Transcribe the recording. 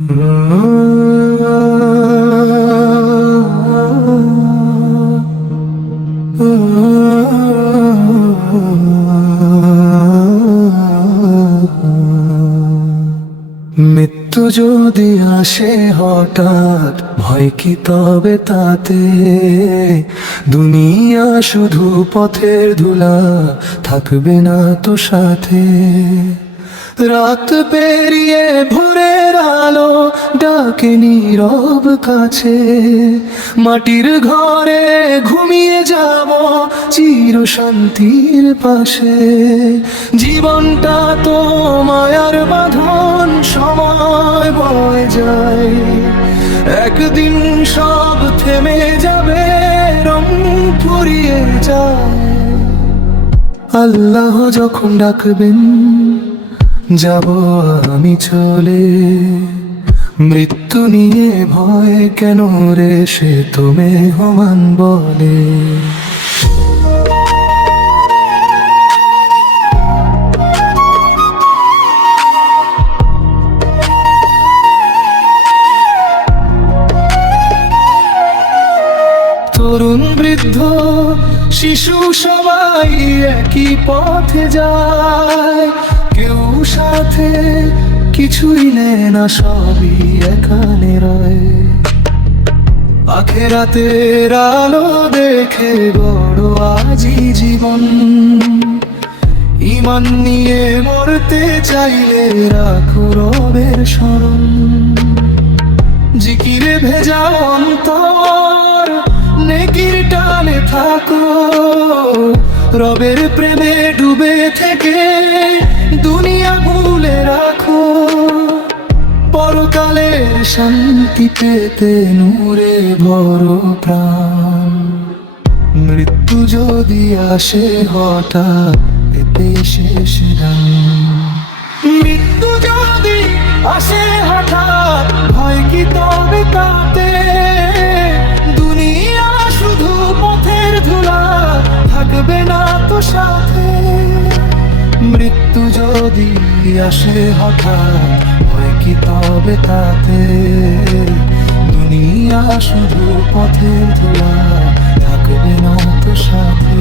মৃত্যু যদি আসে হঠাৎ, ভয় কি তবে তাতে? দুনিয়া শুধু পথের ধুলা, থাকবে না তো সাথে। রাত পেরিয়ে ভোরের আলো ডাকে নীরব কাছে, মাটির ঘরে ঘুমিয়ে যাব চির শান্তির পাশে। জীবনটা তো মায়ার বাঁধন, সময় বয়ে যায়, একদিন সব থেমে যাবে, রং ফুরিয়ে যায়। আল্লাহ যখন ডাকবেন, যাব আমি চলে। মৃত্যু নিয়ে ভয় কেন রে, সে তো মেহমান বলে। তরুণ বৃদ্ধ শিশু সবাই একই পথে যায়, কেউ সাথে কিছুই নেয় না, সবই এখানে রয়। আখেরাতের আলো দেখে বড় আজি জীবন, ঈমান নিয়ে মরতে চাইলে রাখো রবের স্মরণ। জিকিরে ভেজা অন্তর, নেকির টানে থাকো, রবের প্রেমে ডুবে থেকে দুনিয়া ভুলে রাখো। পরকালের শান্তি পেতে নূরে ভরো প্রাণ। মৃত্যু যদি আসে হঠাৎ, এতে শেষ গান। মৃত্যু যদি আসে হঠাৎ, ভয় কি তবে তাতে? দুনিয়া শুধু পথের ধুলা, থাকবে না তো সাথে। মৃত্যু যদি আসে হঠাৎ, ভয় কি তবে তাতে? দুনিয়া শুধু পথের ধুলা, থাকবে না তো সাথে।